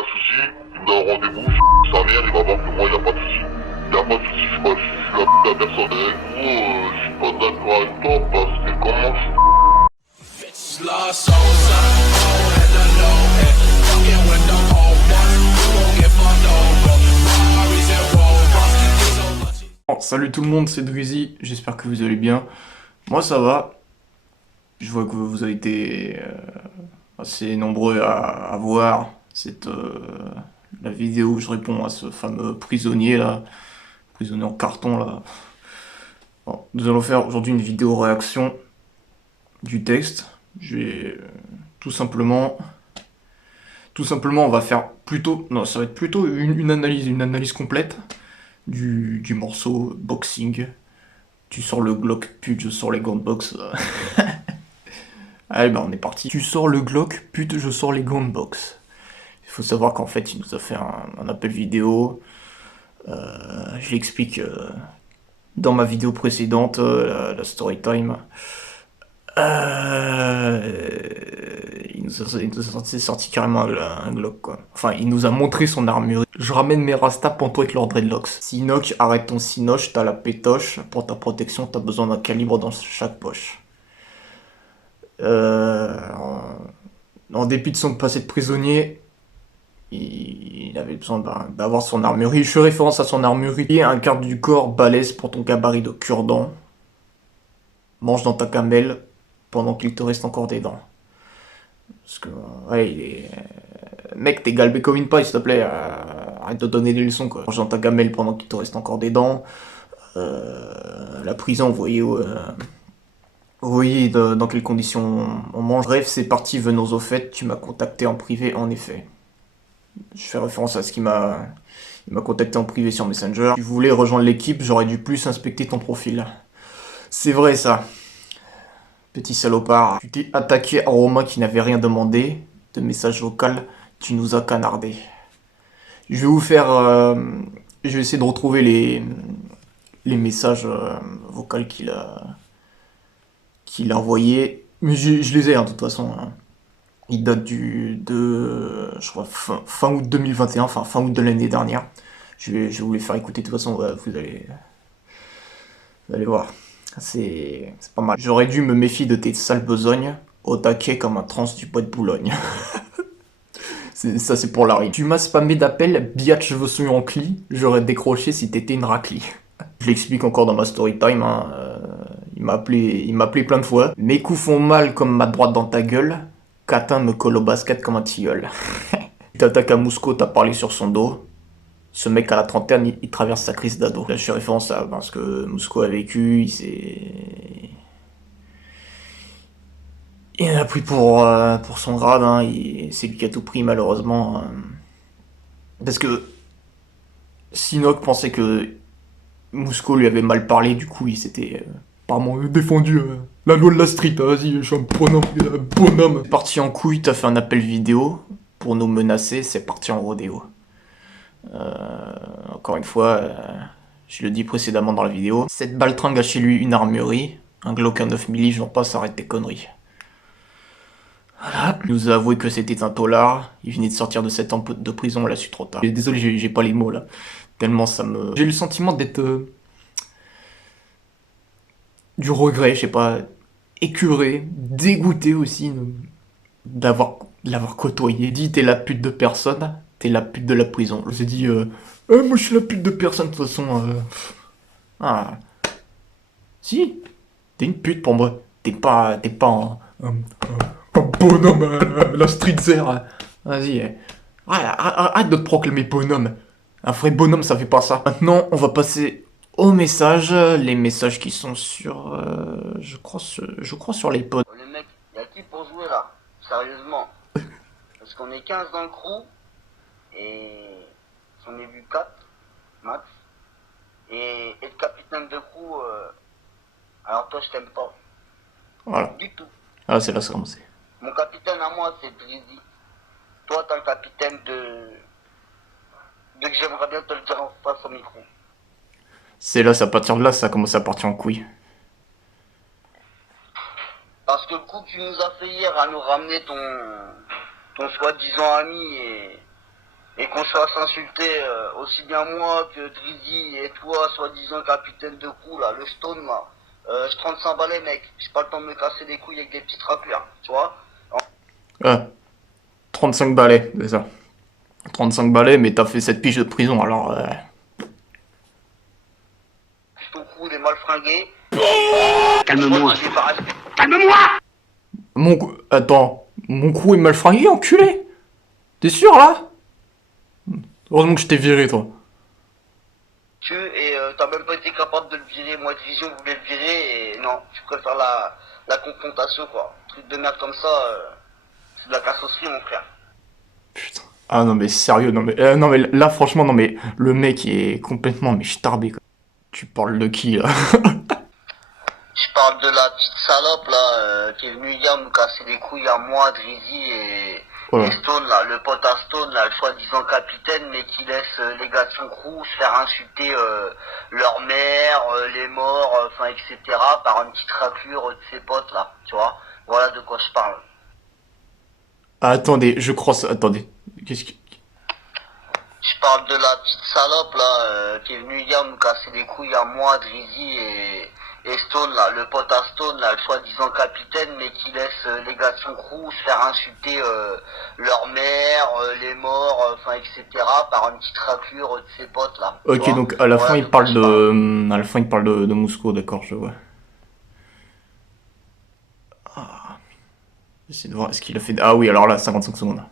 un souci, il me donne rendez-vous, sa mère, il va voir que moi, y a pas de souci. Y a pas de souci, je suis la putain personne. Et gros, je suis pas d'accord avec toi parce que comment je Bon, salut tout le monde, c'est Drizzy, j'espère que vous allez bien. Moi ça va. Je vois que vous avez été assez nombreux à voir la vidéo où je réponds à ce fameux prisonnier là, prisonnier en carton là. Bon, nous allons faire aujourd'hui une vidéo réaction du texte. Je vais tout simplement, on va faire plutôt, non, ça va être plutôt une analyse complète du morceau Boxing. Tu sors le Glock, pute, je sors les gants de boxe. Allez, bah on est parti. Tu sors le Glock, pute, je sors les gants de boxe. Il faut savoir qu'en fait, il nous a fait un appel vidéo. Je l'explique dans ma vidéo précédente, la story time. Il nous a sorti carrément un Glock, quoi. Enfin, il nous a montré son armure. Je ramène mes rastas pour toi avec leurs dreadlocks. Sinoc, arrête ton sinoche, t'as la pétoche. Pour ta protection, t'as besoin d'un calibre dans chaque poche. En dépit de son passé de prisonnier, il avait besoin d'avoir son armurerie. Je fais référence à son armurerie. Et un garde du corps balèze pour ton gabarit de cure-dent. Mange dans ta camelle pendant qu'il te reste encore des dents. Parce que, ouais, il est... Mec, t'es galbé comme une paille, s'il te plaît. Arrête de donner des leçons, quoi. Mange dans ta gamelle pendant qu'il te reste encore des dents. La prison, vous voyez dans quelles conditions on mange. Bref, c'est parti, venons au fait. Tu m'as contacté en privé, en effet. Je fais référence à ce qu'il m'a... Il m'a contacté en privé sur Messenger. Si tu voulais rejoindre l'équipe, j'aurais dû plus inspecter ton profil. C'est vrai, ça. Petit salopard. Tu t'es attaqué à Romain qui n'avait rien demandé. De message vocal, tu nous as canardé. Je vais vous faire... je vais essayer de retrouver les messages vocaux qu'il a envoyés. Mais je les ai, hein, de toute façon. Hein. Il date je crois, fin août 2021, enfin fin août de l'année dernière. Je vais vous les faire écouter, de toute façon, vous allez voir. C'est pas mal. J'aurais dû me méfier de tes sales besognes, au taquet comme un trans du bois de Boulogne. Ça, c'est pour la rime. Tu m'as spammé d'appels, biatch je veux souillon en cli, j'aurais décroché si t'étais une raclie. Je l'explique encore dans ma story time, hein. Il m'a appelé plein de fois. Mes coups font mal comme ma droite dans ta gueule. Catin me colle au basket comme un tilleul. T'attaques à Mousco, t'as parlé sur son dos. Ce mec à la trentaine, il traverse sa crise d'ado. Là, je fais référence à parce que Mousco a vécu, il en a pris pour son grade, hein. C'est lui qui a tout pris, malheureusement. Parce que Sinoc pensait que Mousco lui avait mal parlé, du coup, il s'était apparemment défendu. La loi de la street, vas-y, je suis un bonhomme. C'est parti en couille, t'as fait un appel vidéo pour nous menacer, c'est parti en rodéo. Encore une fois, je le dis précédemment dans la vidéo, cette baltringue a chez lui une armurerie, un Glock à 9 milli, j'en passe, arrête tes conneries. Voilà, il nous a avoué que c'était un tolard, il venait de sortir de 7 ans de prison, on l'a su trop tard. Désolé, j'ai pas les mots là, tellement ça me... J'ai eu le sentiment d'être... du regret, je sais pas, écœuré, dégoûté aussi de l'avoir côtoyé. Dit t'es la pute de personne, t'es la pute de la prison. Je me suis dit, moi je suis la pute de personne de toute façon. Ah. Si, t'es une pute pour moi. T'es pas un bonhomme la street zère. Vas-y, arrête de te proclamer bonhomme. Un vrai bonhomme ça fait pas ça. Maintenant on va passer aux messages, les messages qui sont sur, je crois sur les pods. Le mec, y'a qui pour jouer là? Sérieusement. Parce qu'on est 15 dans le crew, et j'en ai vu 4, max. Et le capitaine de crew, alors toi je t'aime pas. Voilà. Du tout. Ah c'est là ça commence. Mon capitaine à moi c'est Drizzy. Toi t'es un capitaine de que j'aimerais bien te le dire en face au micro. C'est là, c'est à partir de là, ça commence à partir en couille. Parce que le coup que tu nous as fait hier à nous ramener ton soi-disant ami et qu'on se fasse insulter aussi bien moi que Drizzy et toi, soi-disant capitaine de crew, là, le Stone, là. Je 35 balais, mec. J'ai pas le temps de me casser les couilles avec des petites raclures, tu vois. 35 balais, c'est ça. 35 balais, mais t'as fait 7 piges de prison, alors... Ton crew, il est mal fringué. Calme-moi. Je l'ai pas respecté. Attends, mon crew est mal fringué, enculé. T'es sûr, là? Heureusement que je t'ai viré, toi. Et t'as même pas été capable de le virer. Moi, Division voulait le virer et non, je préfère la confrontation, quoi. Truc de merde comme ça, c'est de la cassosserie, mon frère. Putain. Ah non, mais sérieux, non mais là, franchement, non mais le mec il est complètement mais starbé, quoi. Tu parles de qui, là? Je parle de la petite salope, là, qui est venue hier nous casser les couilles à moi, Drizzy Voilà. et Stone, là, le pote à Stone, là, le soi-disant capitaine, mais qui laisse les gars de son crew se faire insulter leur mère, les morts, enfin, etc., par une petite raclure de ses potes, là, tu vois. Voilà de quoi je parle. Ah, attendez, je crois ça. Attendez. Qu'est-ce que. Je parle de la petite salope, là, qui est venue hier nous casser les couilles à moi, Drizzy et Stone, là, le pote à Stone, là, le soi-disant capitaine, mais qui laisse les gars de son crew se faire insulter leur mère, les morts, enfin, etc., par une petite raclure de ses potes, là. tu Ok, vois. donc à la fin Voilà il de quoi parle je parle. de. À la fin il parle de Moscou, d'accord, je vois. J'essaie de voir, est-ce qu'il a fait. Ah oui, alors là, 55 secondes.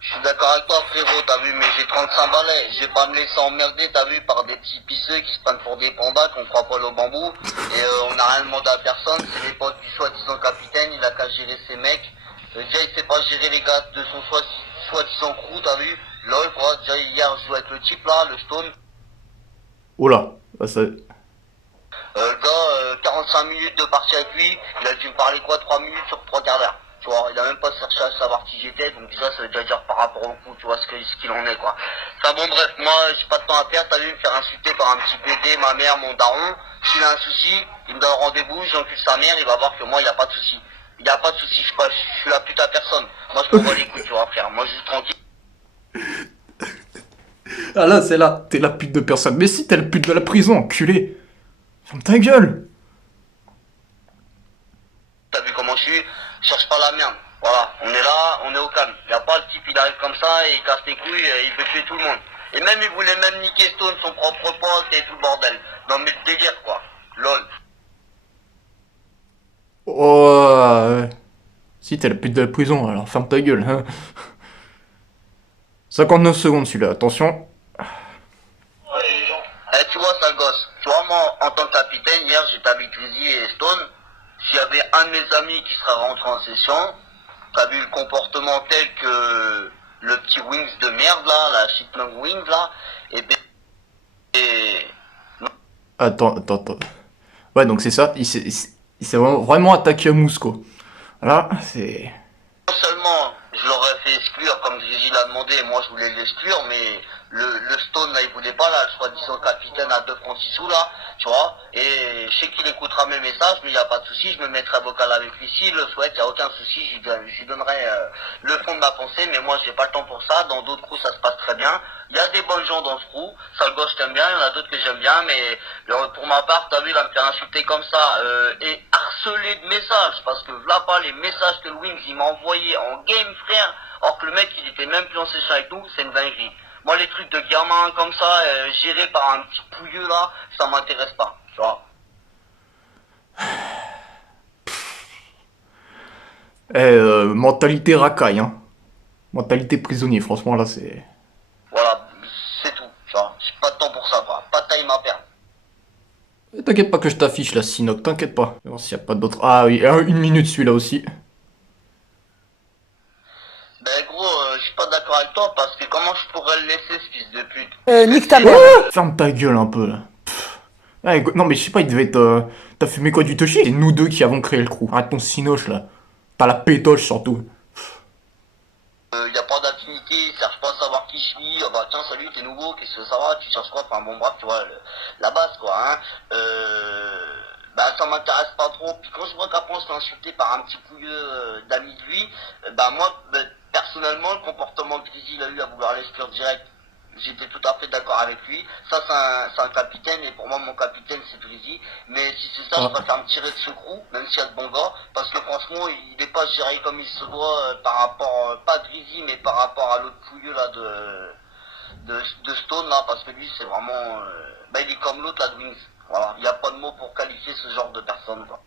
Je suis d'accord avec toi, frérot, t'as vu, mais j'ai 35 balais. Je vais pas me laisser emmerder, t'as vu, par des petits pisseux qui se prennent pour des pandas, qu'on croit pas au bambou. Et on n'a rien demandé à personne, c'est les potes du soi-disant capitaine, il a qu'à gérer ses mecs. Déjà, il sait pas gérer les gars de son soi-disant crew, t'as vu. Lol, quoi, déjà hier, je jouais avec le type là, le Stone. Oh là, bah, ça. Le gars, 45 minutes de partie avec lui, il a dû me parler quoi, 3 minutes sur 3 quarts d'heure. Tu vois, il a même pas cherché à savoir qui j'étais, donc déjà ça veut déjà dire par rapport au coup, tu vois ce qu'il en est quoi. Enfin bon bref, moi j'ai pas de temps à perdre, t'as vu me faire insulter par un petit PD, ma mère, mon daron. S'il a un souci, il me donne rendez-vous, j'encule sa mère, il va voir que moi il y a pas de souci. Il y a pas de souci, je suis la pute à personne. Moi je me bats les couilles, tu vois frère, moi je suis tranquille. Ah là, c'est là, t'es la pute de personne. Mais si, t'es la pute de la prison, enculé. Ferme ta gueule. T'as vu comment je suis, cherche pas la merde. Voilà, on est là, on est au calme. Y a pas le type, il arrive comme ça, et il casse les couilles, et il veut tuer tout le monde. Et même, il voulait même niquer Stone, son propre pote, et tout le bordel. Non mais le délire, quoi. Lol. Oh. Si, t'es la pute de la prison, alors ferme ta gueule, hein. 59 secondes celui-là, attention. Eh, tu vois, sale gosse. Tu vois, moi, en tant que capitaine, hier, j'étais avec Lizzie et Stone. S'il y avait un de mes amis qui serait rentré en session, t'as vu le comportement tel que le petit Wings de merde, là, la Chipmunk Wings, là, et ben... Et... Attends. Ouais, donc c'est ça, il s'est vraiment attaqué à Moscou. Là, c'est... Non seulement je l'aurais fait exclure comme Gigi l'a demandé, moi je voulais l'exclure, mais le Stone là il voulait pas là, le soi-disant capitaine à 2 francs 6 sous là, tu vois, et je sais qu'il écoutera mes messages, mais il n'y a pas de souci, je me mettrai vocal avec lui s'il le souhaite, il n'y a aucun souci, je lui donnerai le fond de ma pensée, mais moi j'ai pas le temps pour ça, dans d'autres crews ça se passe très bien, il y a des bonnes gens dans ce crew, sale gosse j'aime bien, il y en a d'autres que j'aime bien, mais pour ma part, t'as vu, là, me faire insulter comme ça, et harceler de messages, parce que voilà pas les messages que le Wings il m'a envoyé en game, frère, alors que le mec il était même plus en session avec nous, c'est une dinguerie. Moi les trucs de gamin comme ça, gérés par un petit pouilleux là, ça m'intéresse pas, tu vois. Mentalité racaille, hein. Mentalité prisonnier, franchement, là, c'est... Voilà, c'est tout, tu vois. J'ai pas de temps pour ça, quoi. Pas de time à perdre. T'inquiète pas que je t'affiche la Sinoc, t'inquiète pas. On va voir s'il y a pas d'autres... Ah oui, 1 minute celui-là aussi. Ben gros, je suis pas d'accord avec toi parce que comment je pourrais le laisser ce fils de pute. Nique ta mère. Ferme ta gueule un peu, là. Ouais, non mais je sais pas, il devait être... T'as fumé quoi du toshi? C'est nous deux qui avons créé le crew. Arrête ton cinoche, là. T'as la pétoche, surtout. Y a pas d'affinité, ils cherchent pas à savoir qui je suis, ah bah tiens salut t'es nouveau, qu'est-ce que ça va, tu cherches quoi, enfin bon bref tu vois, la base quoi hein, bah ça m'intéresse pas trop, puis quand je vois qu'après on se fait insulter par un petit couilleux d'amis de lui, bah moi, bah, Personnellement, le comportement que Grizzly il a eu à vouloir l'exclure direct, j'étais tout à fait d'accord avec lui. Ça, c'est un capitaine, et pour moi, mon capitaine, c'est Grizzly. Mais si c'est ça, je préfère me tirer de ce crew, même s'il y a de bons gars, parce que franchement, il n'est pas géré comme il se doit par rapport, pas Grizzly, mais par rapport à l'autre pouilleux là de Stone là, parce que lui, c'est vraiment, il est comme l'autre là de Wings. Voilà, il n'y a pas de mots pour qualifier ce genre de personne, quoi.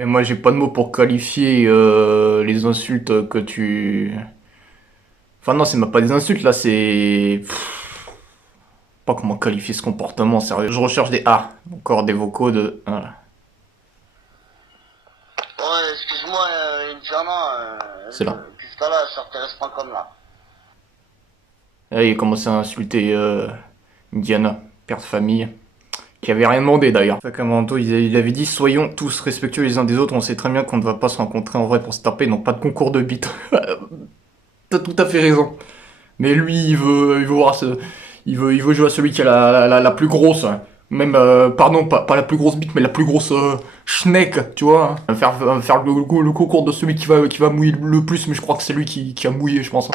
Et moi, j'ai pas de mots pour qualifier les insultes que tu... Enfin non, c'est même pas des insultes, là, c'est... Pas comment qualifier ce comportement, sérieux. Je recherche des A, encore des vocaux de... Voilà. Ouais, excuse-moi, Indiana, C'est là. Qu'est-ce que là, ça t'intéresse pas comme là. Là, il a commencé à insulter Indiana, père de famille, qui avait rien demandé d'ailleurs. Sacramento, il avait dit « Soyons tous respectueux les uns des autres, on sait très bien qu'on ne va pas se rencontrer en vrai pour se taper, donc pas de concours de beat. » T'as tout à fait raison. Mais lui, il veut voir il veut jouer à celui qui a la plus grosse, même, pardon, pas la plus grosse bite, mais la plus grosse schneck, tu vois. Faire le concours de celui qui va mouiller le plus, mais je crois que c'est lui qui a mouillé, je pense. Ouais,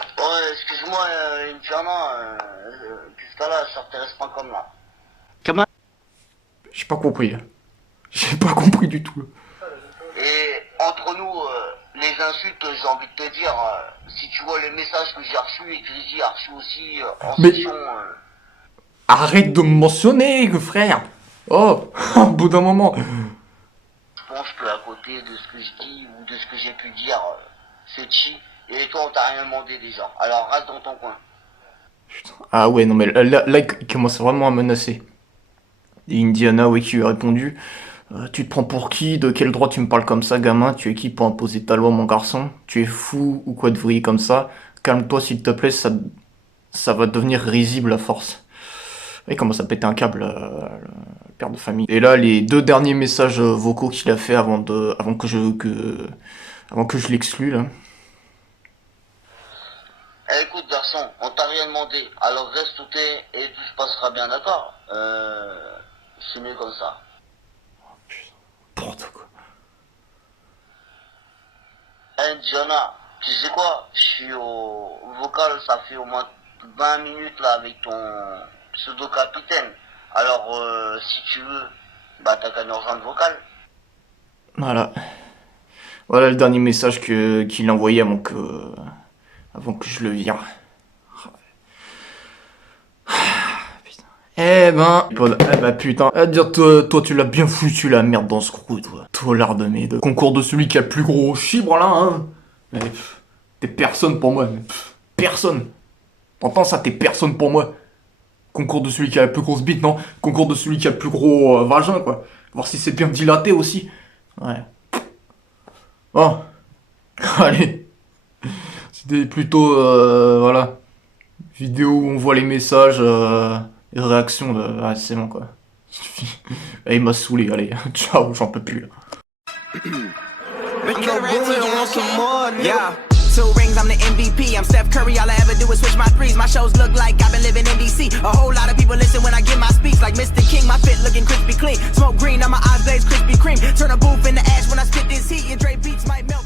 excuse-moi, Indiana, qu'est-ce que là, ça t'intéresse pas comme là. Comment? J'ai pas compris. J'ai pas compris du tout. Et entre nous, les insultes, j'ai envie de te dire, si tu vois les messages que j'ai reçus et que Grizzly a reçus aussi en Mais- session... Arrête de me mentionner, frère. Oh, au bout d'un moment. Je pense qu'à côté de ce que je dis ou de ce que j'ai pu dire, c'est chi. Et toi, on t'a rien demandé déjà. Alors reste dans ton coin. Ah ouais, non mais là, il commence vraiment à menacer. Et Indiana, oui, qui lui a répondu tu te prends pour qui? De quel droit tu me parles comme ça, gamin? Tu es qui pour imposer ta loi, mon garçon? Tu es fou ou quoi de vrille comme ça? Calme-toi, s'il te plaît, ça va devenir risible à force. Il commence à péter un câble, le père de famille. Et là, les 2 derniers messages vocaux qu'il a fait avant que je l'exclue, là. Eh, écoute garçon, on t'a rien demandé. Alors reste où t'es et tout se passera bien, d'accord. C'est mieux comme ça. N'importe quoi. Jonah, tu sais quoi? Je suis au vocal, ça fait au moins 20 minutes là avec ton pseudo-capitaine. Alors si tu veux, t'as qu'à nous rejoindre vocal. Voilà. Voilà le dernier message qu'il a envoyé avant que je le vire. Eh ben putain. À dire toi tu l'as bien foutu la merde dans ce crew, toi. Tolard de merde. Concours de celui qui a le plus gros chibre là, hein. Mais t'es personne pour moi. Personne. T'entends ça, t'es personne pour moi. Concours de celui qui a la plus grosse bite, non? Concours de celui qui a le plus gros vagin, quoi. Voir si c'est bien dilaté aussi. Ouais. Oh. Allez. C'était plutôt, voilà. Vidéo où on voit les messages, les réactions de... Ah, c'est bon, quoi. Il m'a saoulé, allez. Ciao, j'en peux plus, là. Yeah. 2 rings, I'm the MVP. I'm Steph Curry, all I ever do is switch my threes. My shows look like I've been living in DC. A whole lot of people listen when I give my speech. Like Mr. King, my fit looking crispy clean. Smoke green, now my eyes blaze Krispy Kreme. Turn a booth into ash when I spit this heat. Your Dre beats might melt.